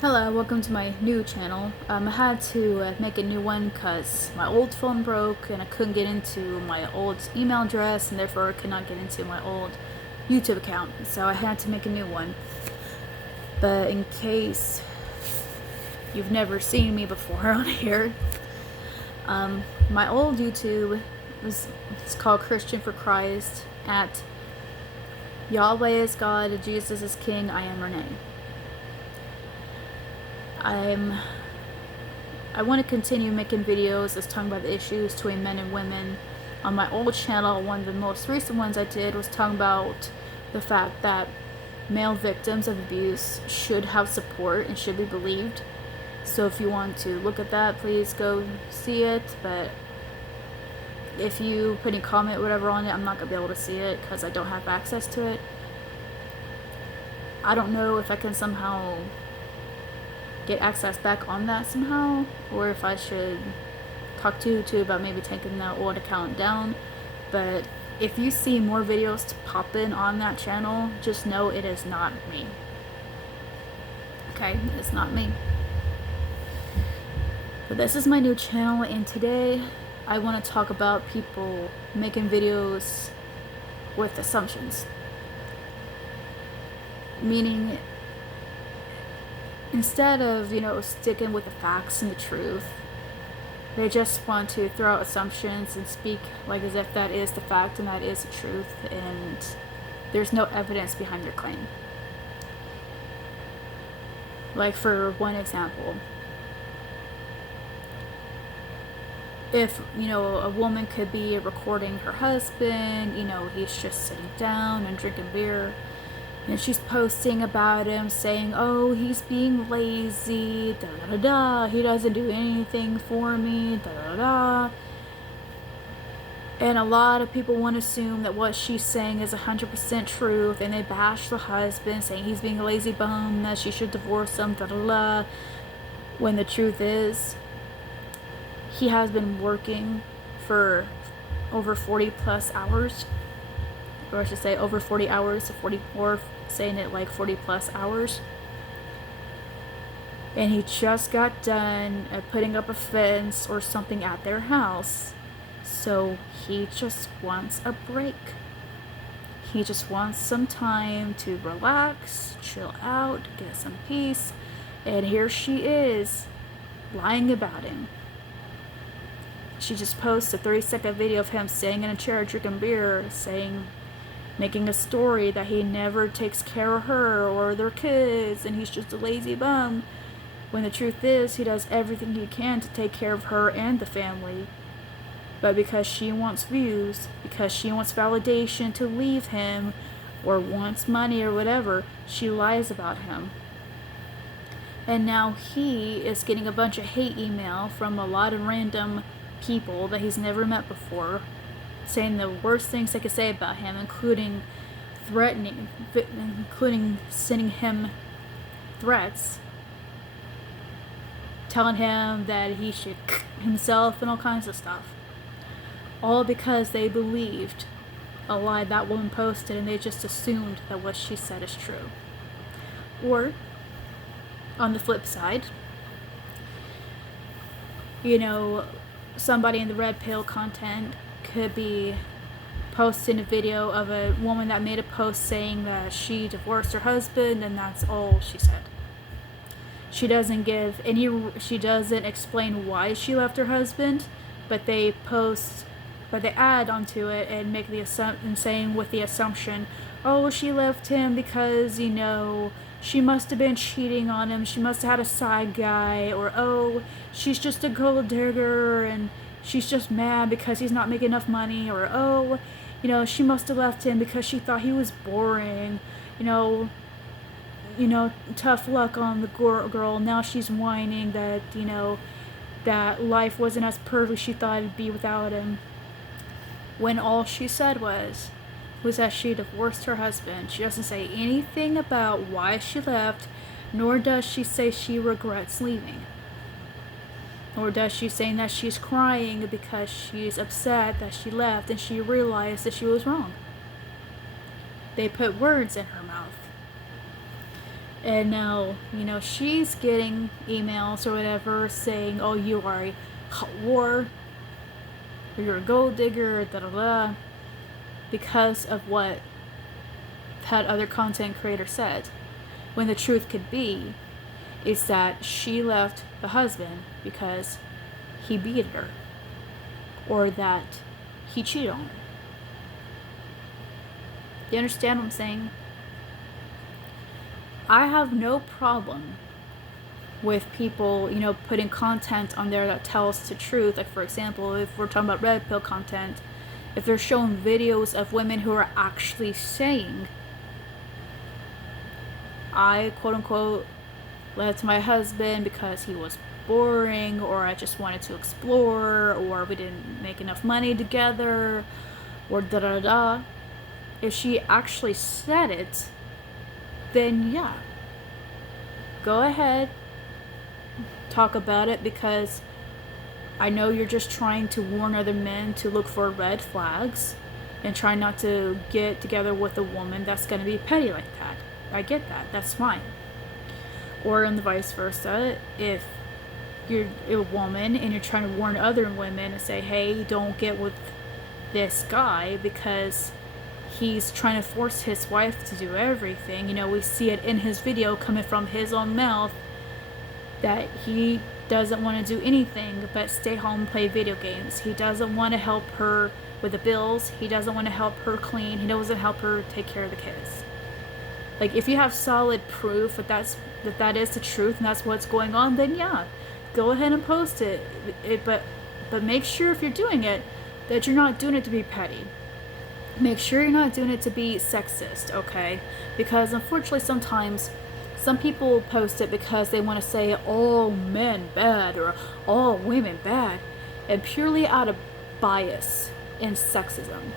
Hello, welcome to my new channel. I had to make a new one because my old phone broke and I couldn't get into my old email address and therefore I could not get into my old YouTube account. So I had to make a new one. But in case you've never seen me before on here, my old YouTube it's called Christian for Christ at Yahweh is God, Jesus is King, I am Renee. I want to continue making videos that's talking about the issues between men and women. On my old channel, one of the most recent ones I did was talking about the fact that male victims of abuse should have support and should be believed. So if you want to look at that, please go see it. But if you put any comment, whatever on it, I'm not going to be able to see it because I don't have access to it. I don't know if I can somehow get access back on that somehow, or if I should talk to YouTube about maybe taking that old account down. But if you see more videos to pop in on that channel, just know it is not me. Okay, it's not me. But this is my new channel, and today I want to talk about people making videos with assumptions. Meaning, instead of, sticking with the facts and the truth, they just want to throw out assumptions and speak like as if that is the fact and that is the truth, and there's no evidence behind their claim. Like, for one example, if, a woman could be recording her husband, he's just sitting down and drinking beer, and she's posting about him saying, oh, he's being lazy, da da da da, he doesn't do anything for me, da da da. And a lot of people want to assume that what she's saying is 100% truth, and they bash the husband, saying he's being a lazy bum, that she should divorce him, da da da. When the truth is, he has been working for over 40 plus hours, or I should say over 40 hours, 44, saying it like 40 plus hours. And he just got done putting up a fence or something at their house. So he just wants a break. He just wants some time to relax, chill out, get some peace. And here she is, lying about him. She just posts a 30-second video of him sitting in a chair drinking beer, making a story that he never takes care of her or their kids and he's just a lazy bum, when the truth is he does everything he can to take care of her and the family. But because she wants views, because she wants validation to leave him, or wants money or whatever, she lies about him. And now he is getting a bunch of hate email from a lot of random people that he's never met before, saying the worst things they could say about him, including sending him threats, telling him that he should himself and all kinds of stuff. All because they believed a lie that woman posted, and they just assumed that what she said is true. Or, on the flip side, somebody in the red pill content could be posting a video of a woman that made a post saying that she divorced her husband and that's all she said. She doesn't explain why she left her husband, but they add onto it and make saying with the assumption, oh, she left him because, she must have been cheating on him, she must have had a side guy, or oh, she's just a gold digger and she's just mad because he's not making enough money, or oh, she must have left him because she thought he was boring, tough luck on the girl, now she's whining that, that life wasn't as perfect she thought it'd be without him. When all she said was that she divorced her husband. She doesn't say anything about why she left, nor does she say she regrets leaving. Nor does she say that she's crying because she's upset that she left and she realized that she was wrong. They put words in her mouth. And now, she's getting emails or whatever saying, oh, you are a hot whore, or you're a gold digger, da da da, because of what that other content creator said. When the truth could be is that she left the husband because he beat her, or that he cheated on her. You understand what I'm saying? I have no problem with people, putting content on there that tells the truth. Like, for example, if we're talking about red pill content, if they're showing videos of women who are actually saying, I quote unquote left my husband because he was boring, or I just wanted to explore, or we didn't make enough money together, or da da da. If she actually said it, then yeah, go ahead, talk about it, because I know you're just trying to warn other men to look for red flags and try not to get together with a woman that's going to be petty like that. I get that. That's fine. Or in the vice versa, if you're a woman and you're trying to warn other women and say, hey, don't get with this guy because he's trying to force his wife to do everything. We see it in his video coming from his own mouth that he doesn't want to do anything but stay home and play video games. He doesn't want to help her with the bills. He doesn't want to help her clean. He doesn't help her take care of the kids. Like, if you have solid proof that is the truth and that's what's going on, then yeah, go ahead and post it. But make sure if you're doing it that you're not doing it to be petty. Make sure you're not doing it to be sexist, okay? Because unfortunately sometimes some people post it because they want to say all men bad or all women bad, and purely out of bias and sexism.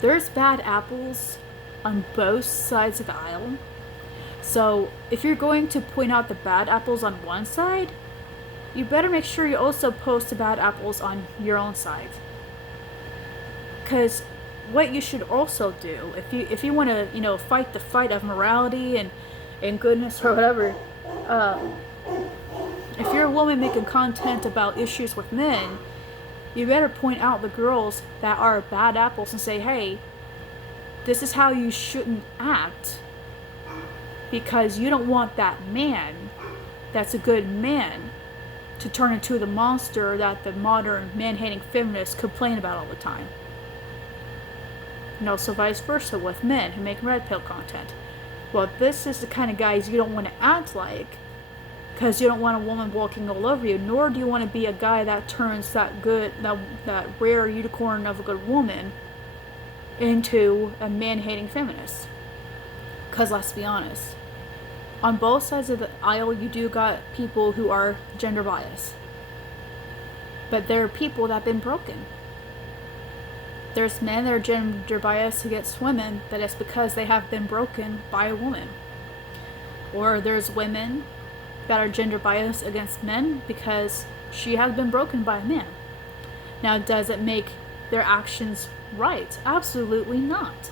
There's bad apples on both sides of the aisle. So if you're going to point out the bad apples on one side, you better make sure you also post the bad apples on your own side. Because what you should also do, if you want to, fight the fight of morality and goodness or whatever, if you're a woman making content about issues with men, you better point out the girls that are bad apples and say, hey, this is how you shouldn't act, because you don't want that man that's a good man to turn into the monster that the modern man-hating feminists complain about all the time. And also vice versa with men who make red pill content. Well, this is the kind of guys you don't want to act like, because you don't want a woman walking all over you, nor do you want to be a guy that turns that rare unicorn of a good woman into a man-hating feminist. Because let's be honest, on both sides of the aisle you do got people who are gender biased, but there are people that have been broken. There's men that are gender biased against women, that it's because they have been broken by a woman. Or there's women that are gender biased against men because she has been broken by a man. Now, does it make their actions right? Absolutely not.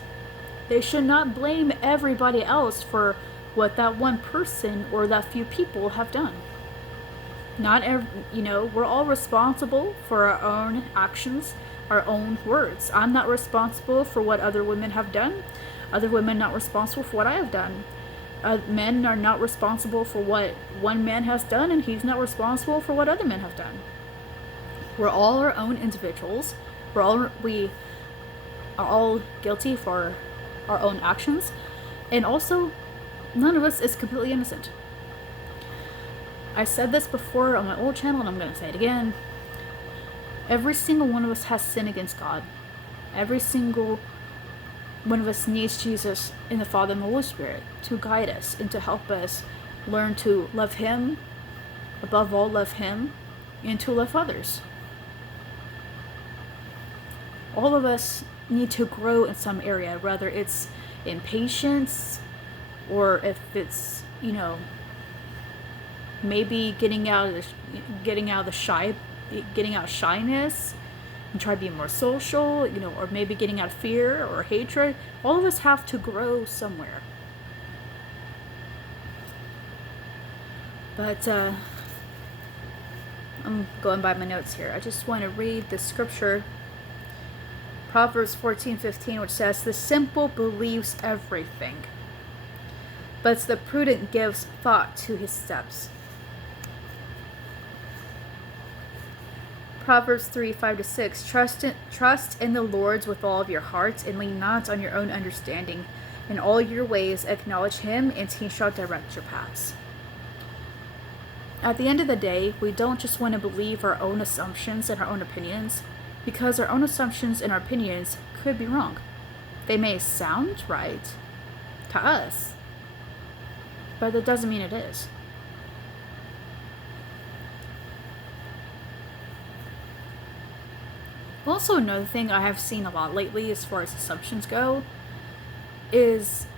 They should not blame everybody else for what that one person or that few people have done. We're all responsible for our own actions, our own words. I'm not responsible for what other women have done. Other women are not responsible for what I have done. Men are not responsible for what one man has done, and he's not responsible for what other men have done. We're all our own individuals. We are all guilty for our own actions, and also none of us is completely innocent. I said this before on my old channel, and I'm going to say it again. Every single one of us has sinned against God. Every single one of us needs Jesus and the Father and the Holy Spirit to guide us and to help us learn to love Him, above all love Him, and to love others. All of us need to grow in some area, whether it's in patience, or if it's, maybe getting out of shyness, and try to be more social, or maybe getting out of fear or hatred. All of us have to grow somewhere. But I'm going by my notes here. I just want to read the scripture, Proverbs 14:15, which says, "The simple believes everything, but the prudent gives thought to his steps." Proverbs 3:5-6, Trust in the Lord with all of your heart, and lean not on your own understanding. In all your ways acknowledge him, and he shall direct your paths. At the end of the day, we don't just want to believe our own assumptions and our own opinions, because our own assumptions and our opinions could be wrong. They may sound right to us, but that doesn't mean it is. Also, another thing I have seen a lot lately as far as assumptions go is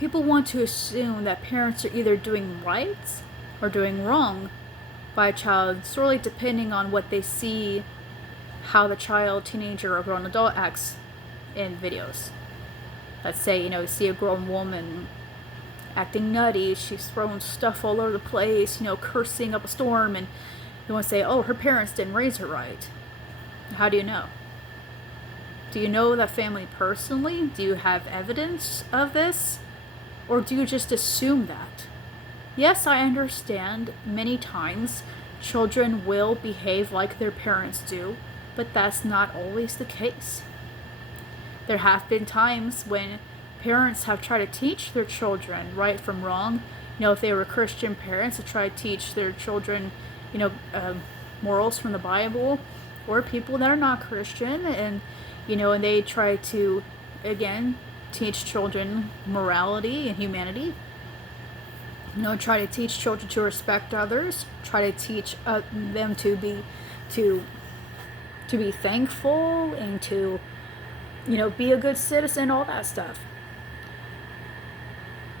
people want to assume that parents are either doing right or doing wrong by a child, solely depending on what they see, how the child, teenager, or grown adult acts in videos. Let's say, you see a grown woman acting nutty, she's throwing stuff all over the place, cursing up a storm, and you want to say, oh, her parents didn't raise her right. How do you know? Do you know that family personally? Do you have evidence of this? Or do you just assume that? Yes, I understand many times children will behave like their parents do, but that's not always the case. There have been times when parents have tried to teach their children right from wrong. If they were Christian parents, to try to teach their children, morals from the Bible, or people that are not Christian, and they try to, again, teach children morality and humanity. Try to teach children to respect others. Try to teach them to be thankful and to, be a good citizen, all that stuff.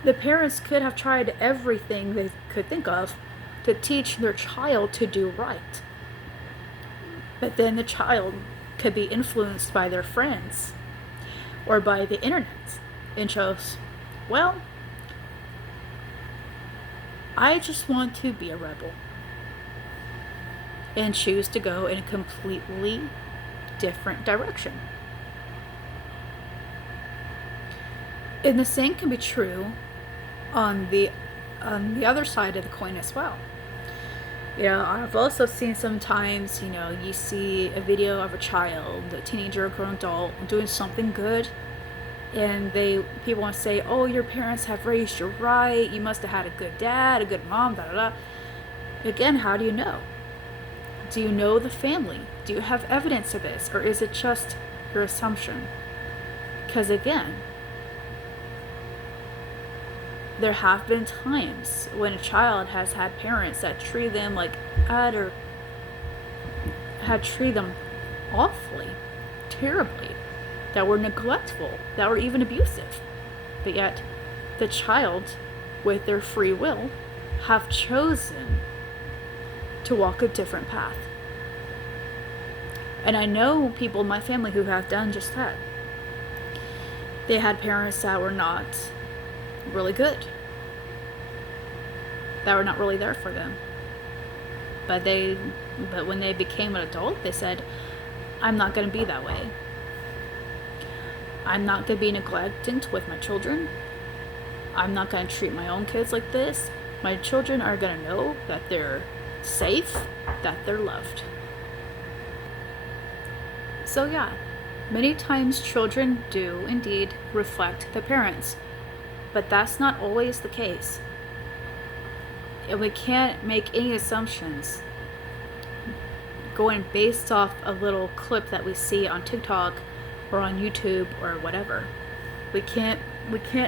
The parents could have tried everything they could think of to teach their child to do right. But then the child could be influenced by their friends or by the internet and chose, well, I just want to be a rebel, and choose to go in a completely different direction. And the same can be true on the other side of the coin as well. I've also seen sometimes, you see a video of a child, a teenager, a grown adult, doing something good, and people want to say, oh, your parents have raised you right, you must have had a good dad, a good mom, da da da. Again, how do you know? Do you know the family? Do you have evidence of this, or is it just your assumption? Because again, there have been times when a child has had parents that treat them like had treated them awfully, terribly, that were neglectful, that were even abusive. But yet, the child, with their free will, have chosen to walk a different path. And I know people in my family who have done just that. They had parents that were not really good, that were not really there for them. But when they became an adult, they said, I'm not going to be that way. I'm not going to be neglected with my children. I'm not going to treat my own kids like this. My children are going to know that they're safe, that they're loved. So yeah, many times children do indeed reflect the parents, but that's not always the case. And we can't make any assumptions going based off a little clip that we see on TikTok or on YouTube or whatever. We can't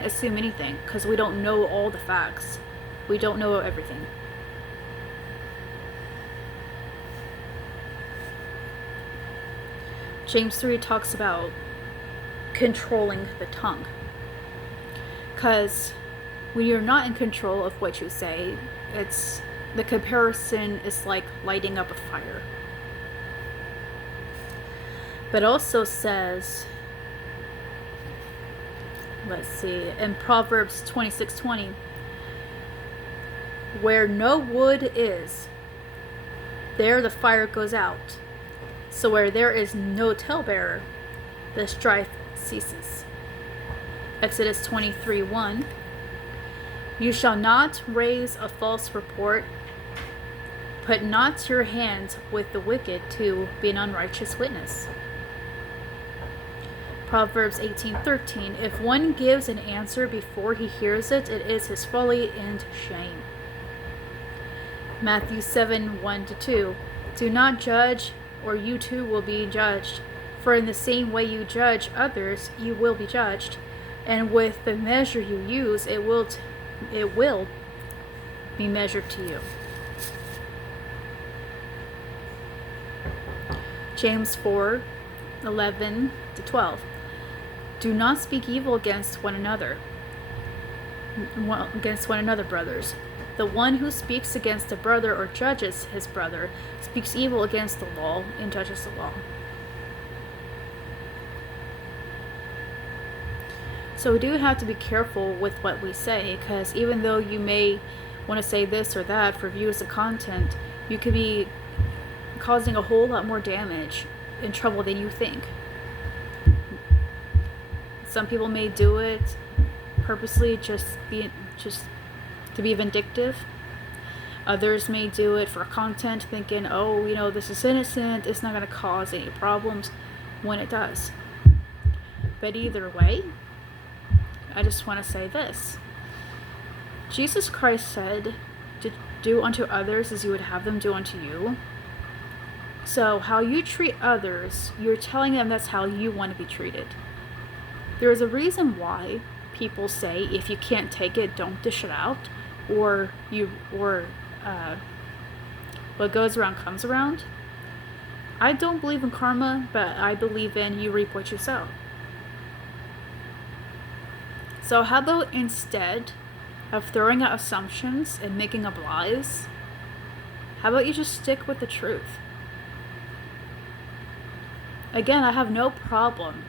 assume anything because we don't know all the facts. We don't know everything. James 3 talks about controlling the tongue. Because when you're not in control of what you say, the comparison is like lighting up a fire. But also says, let's see, in Proverbs 26:20, where no wood is, there the fire goes out. So where there is no talebearer, the strife ceases. Exodus 23:1, you shall not raise a false report. Put not your hand with the wicked to be an unrighteous witness. Proverbs 18:13, if one gives an answer before he hears it, it is his folly and shame. Matthew 7:1-2, do not judge, or you too will be judged. For in the same way you judge others, you will be judged, and with the measure you use, it will be measured to you. James 4:11-12, do not speak evil against one another, brothers. The one who speaks against a brother or judges his brother speaks evil against the law and judges the law. So we do have to be careful with what we say, because even though you may want to say this or that for views of content, you could be causing a whole lot more damage and trouble than you think. Some people may do it purposely just to be vindictive. Others may do it for content, thinking, oh, this is innocent, it's not going to cause any problems, when it does. But either way, I just want to say this. Jesus Christ said to do unto others as you would have them do unto you. So how you treat others, you're telling them that's how you want to be treated. There is a reason why people say, if you can't take it, don't dish it out, or what goes around comes around. I don't believe in karma, but I believe in you reap what you sow. So how about instead of throwing out assumptions and making up lies, how about you just stick with the truth? Again, I have no problem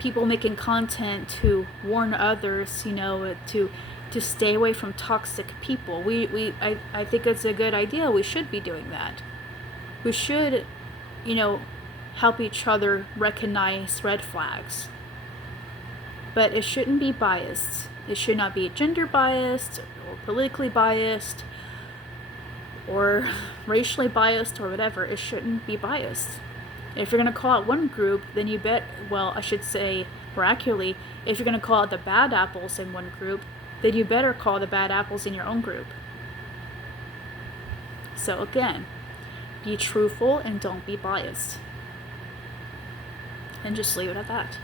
people making content to warn others, to stay away from toxic people. I think it's a good idea. We should be doing that. We should, help each other recognize red flags. But it shouldn't be biased. It should not be gender biased or politically biased or racially biased or whatever. It shouldn't be biased. If you're going to call out one group, then I should say more accurately, if you're going to call out the bad apples in one group, then you better call the bad apples in your own group. So again, be truthful and don't be biased. And just leave it at that.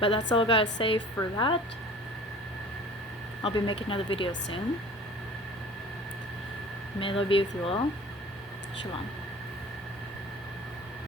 But that's all I gotta say for that. I'll be making another video soon. May love be with you all. Shalom.